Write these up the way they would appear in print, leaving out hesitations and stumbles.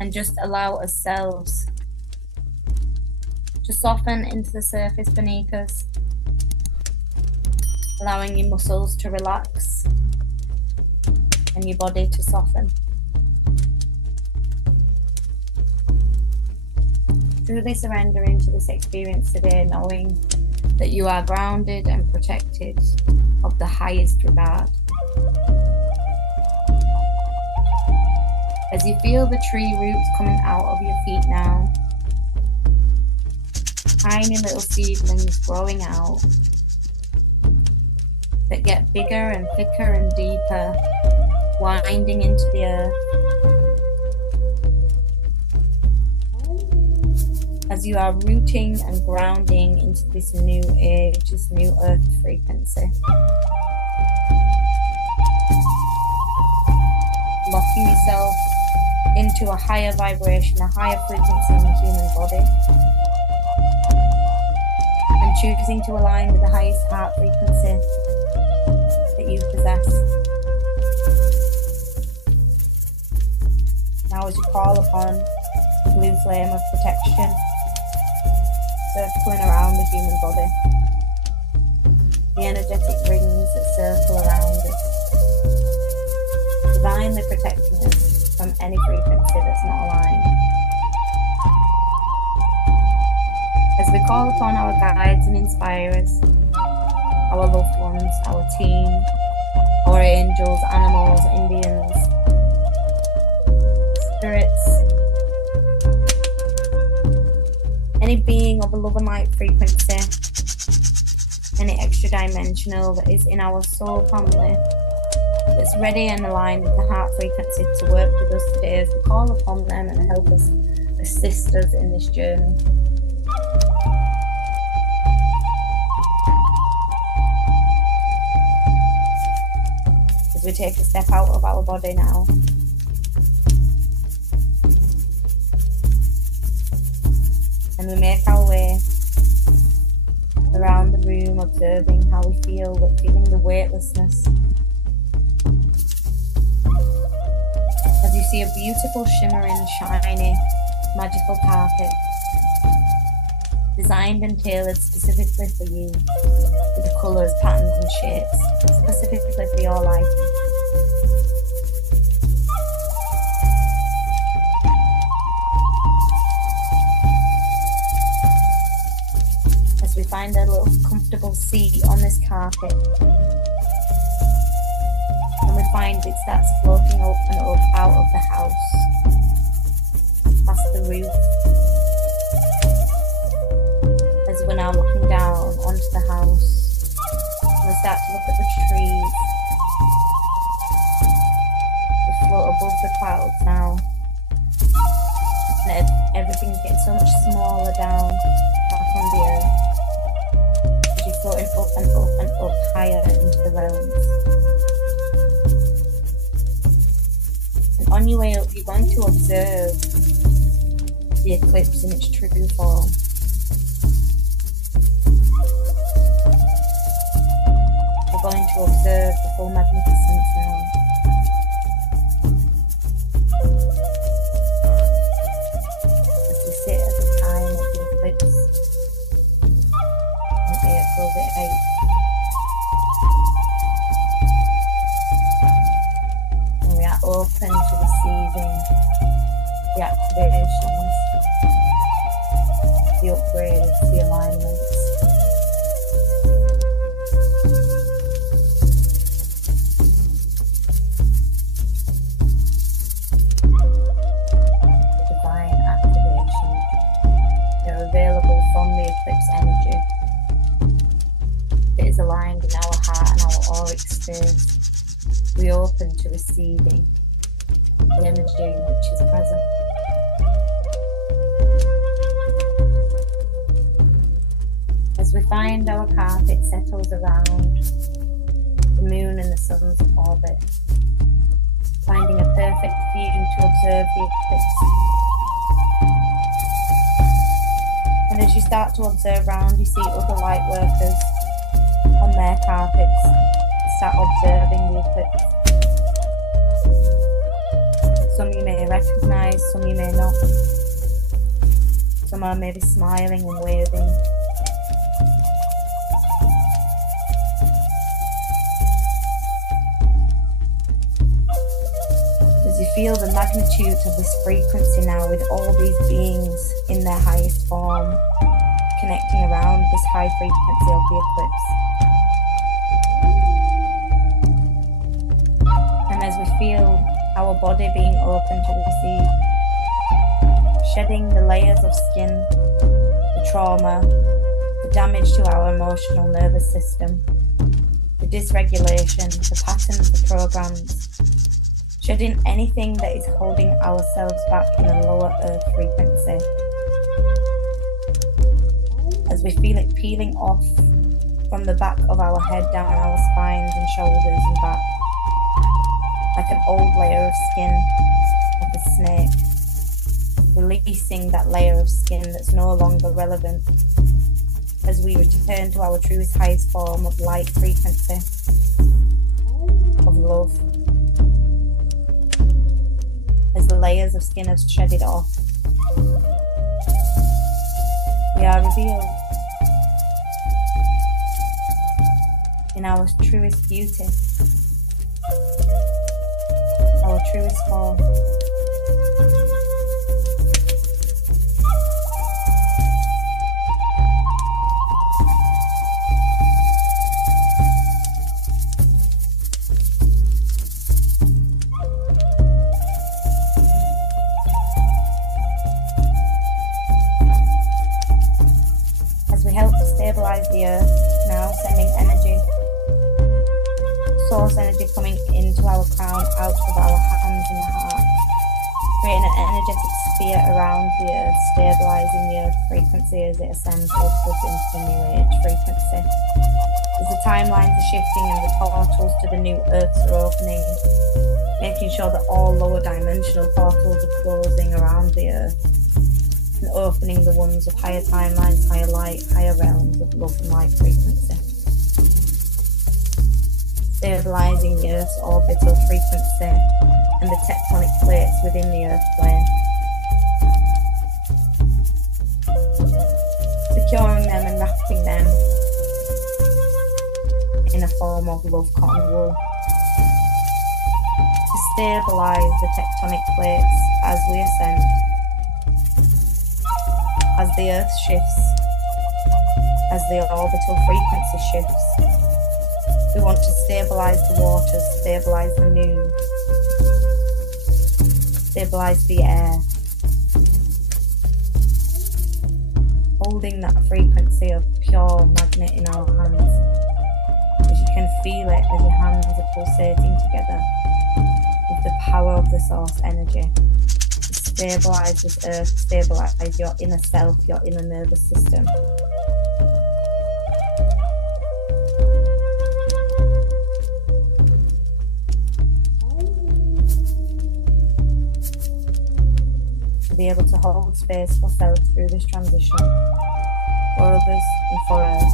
and just allow ourselves to soften into the surface beneath us, allowing your muscles to relax and your body to soften. Truly surrender into this experience today, knowing that you are grounded and protected of the highest regard. As you feel the tree roots coming out of your feet now, tiny little seedlings growing out that get bigger and thicker and deeper, winding into the earth. As you are rooting and grounding into this new age, this new earth frequency. Locking yourself into a higher vibration, a higher frequency in the human body. And choosing to align with the highest heart frequency that you possess. Now as you call upon the blue flame of protection, circling around the human body, the energetic rings that circle around us, divinely protecting us from any frequency that's not aligned. As we call upon our guides and inspirers, our loved ones, our team, our angels, animals, Indians, spirits, any being of a love and light frequency, any extra dimensional that is in our soul family, that's ready and aligned with the heart frequency to work with us today, as we call upon them and help us, assist us in this journey. As we take a step out of our body now, and we make our way around the room, observing how we feel, but feeling the weightlessness. As you see a beautiful, shimmering, shiny, magical carpet, designed and tailored specifically for you, with the colours, patterns and shapes, specifically for your liking. As we find a little comfortable seat on this carpet, and we find it starts floating up and up out of the house, past the roof, as we're now looking down onto the house. We start to look at the trees. We float above the clouds now, and everything's getting so much smaller down back on the earth, as you're floating up and up and up higher into the realms. On your way up, you're going to observe the eclipse in its true form. You're going to observe the full magnificence now. As we sit at the time of the eclipse on April the 8th. Open to receiving the activations, the upgrades, the alignments. The divine activations, they're available from the eclipse energy. It is aligned in our heart and our auric space. We open to receiving the energy which is present. As we find our carpet settles around the moon and the sun's orbit, finding a perfect view to observe the eclipse. And as you start to observe around, you see other light workers on their carpets start observing the eclipse. Some you may recognise, some you may not. Some are maybe smiling and waving. As you feel the magnitude of this frequency now with all these beings in their highest form, connecting around this high frequency of the eclipse. And as we feel our body being open to receive, shedding the layers of skin, the trauma, the damage to our emotional nervous system, the dysregulation, the patterns, the programs, shedding anything that is holding ourselves back in a lower earth frequency. As we feel it peeling off from the back of our head down our spines and shoulders and back, like an old layer of skin of a snake, releasing that layer of skin that's no longer relevant as we return to our truest, highest form of light frequency, of love. As the layers of skin have shedded off, we are revealed in our truest beauty, our truest form. As we help to stabilize the earth now, sending energy, source energy coming into our crown, out of our hands and the heart, creating an energetic sphere around the earth, stabilizing the earth frequency as it ascends upwards into the new age frequency. As the timelines are shifting and the portals to the new earths are opening, making sure that all lower dimensional portals are closing around the earth and opening the ones of higher timelines, higher light, higher realms of love and light frequency. Stabilizing the Earth's orbital frequency and the tectonic plates within the Earth plane. Securing them and wrapping them in a form of love cotton wool. To stabilize the tectonic plates as we ascend. As the Earth shifts, as the orbital frequency shifts, we want to stabilize the waters, stabilize the moon, stabilize the air, holding that frequency of pure magnet in our hands, as you can feel it as your hands are pulsating together with the power of the source energy. Stabilize this earth, stabilize your inner self, your inner nervous system. To be able to hold space for self through this transition, for others and for Earth.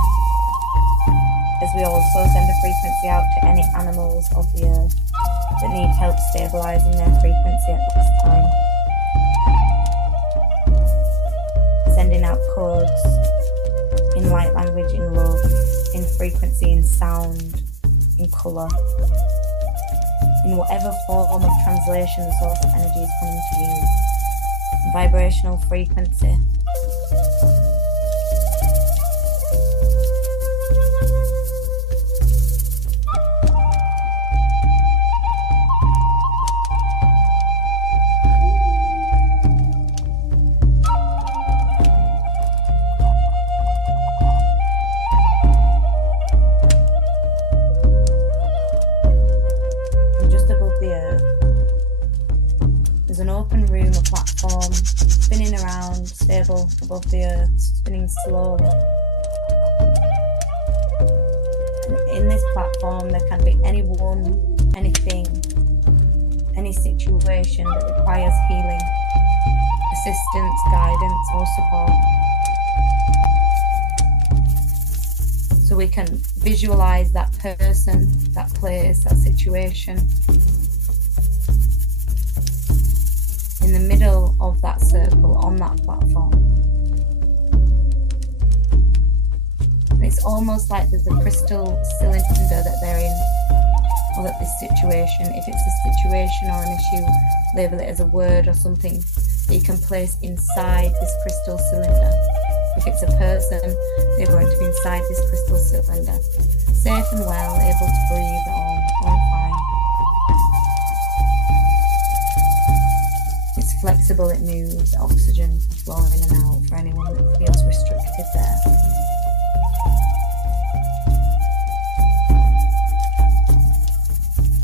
As we also send a frequency out to any animals of the earth that need help stabilizing their frequency at this time. Sending out codes in light language, in love, in frequency, in sound, in colour, in whatever form of translation the source of energy is coming to you. Vibrational frequency. Above the earth, spinning slowly. And in this platform there can be anyone, anything, any situation that requires healing, assistance, guidance or support. So we can visualize that person, that place, that situation. the middle of that circle on that platform. And it's almost like there's a crystal cylinder that they're in, or that this situation, if it's a situation or an issue, label it as a word or something that you can place inside this crystal cylinder. If it's a person, they're going to be inside this crystal cylinder, safe and well, able to breathe, all fine. It's flexible, it moves, oxygen flowing in and out for anyone that feels restricted there.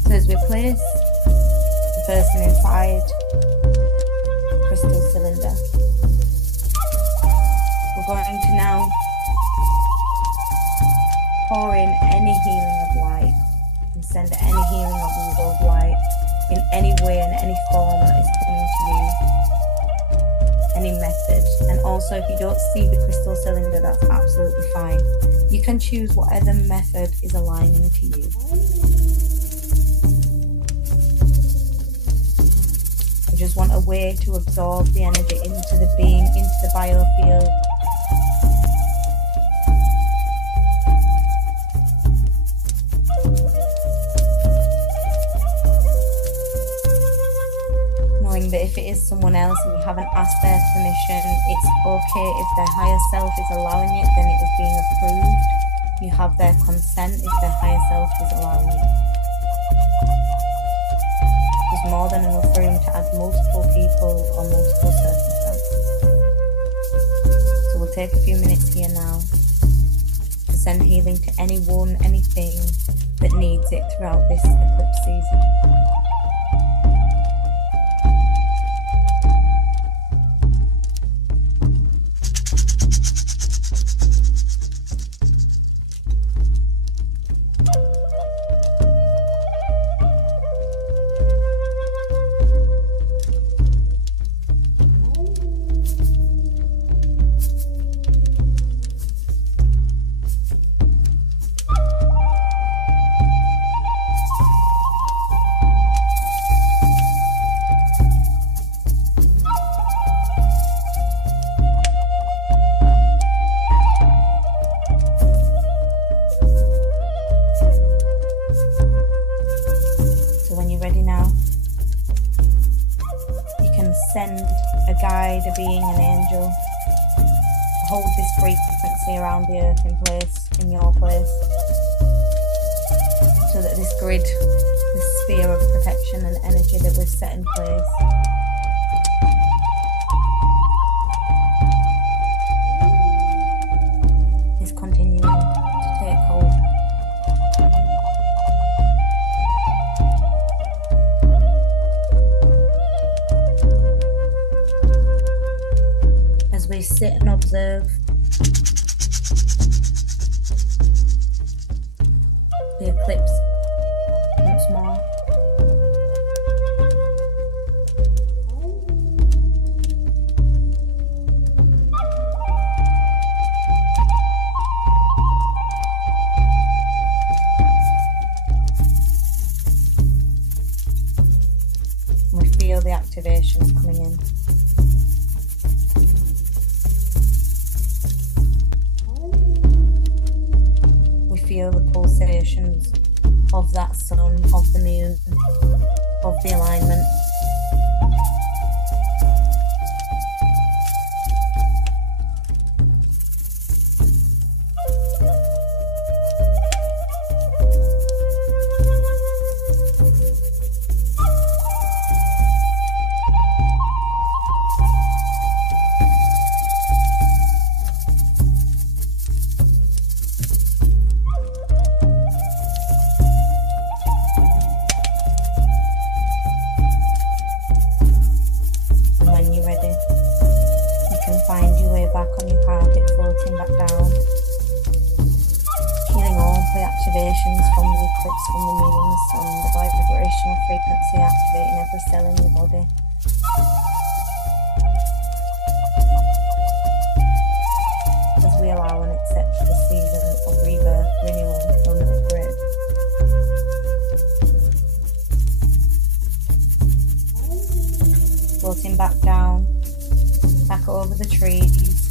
So as we place the person inside the crystal cylinder, we're going to now pour in any healing of light and send any healing of love light in any way and any form that is coming to you, any method. And also, if you don't see the crystal cylinder, that's absolutely fine. You can choose whatever method is aligning to you. I just want a way to absorb the energy into the being, into the biofield. Knowing that if it is someone else and you haven't asked their permission, it's okay. If their higher self is allowing it, then it is being approved. You have their consent if their higher self is allowing it. There's more than enough room to add multiple people or multiple circumstances. So we'll take a few minutes here now to send healing to anyone, anything that needs it throughout this eclipse season. Send a guide, a being, an angel, hold this frequency around the earth in place, in your place, so that this grid, this sphere of protection and energy that we've set in place, is continuing to take hold. We sit and observe the eclipse once more. We feel the activations coming in. Feel the pulsations of that sun, of the moon, of the alignment. Activations from the eclipse, from the moon, the sun, the vibrational frequency activating every cell in your body. As we allow and accept the season of rebirth, renewal, and upgrade. Floating back back over the trees.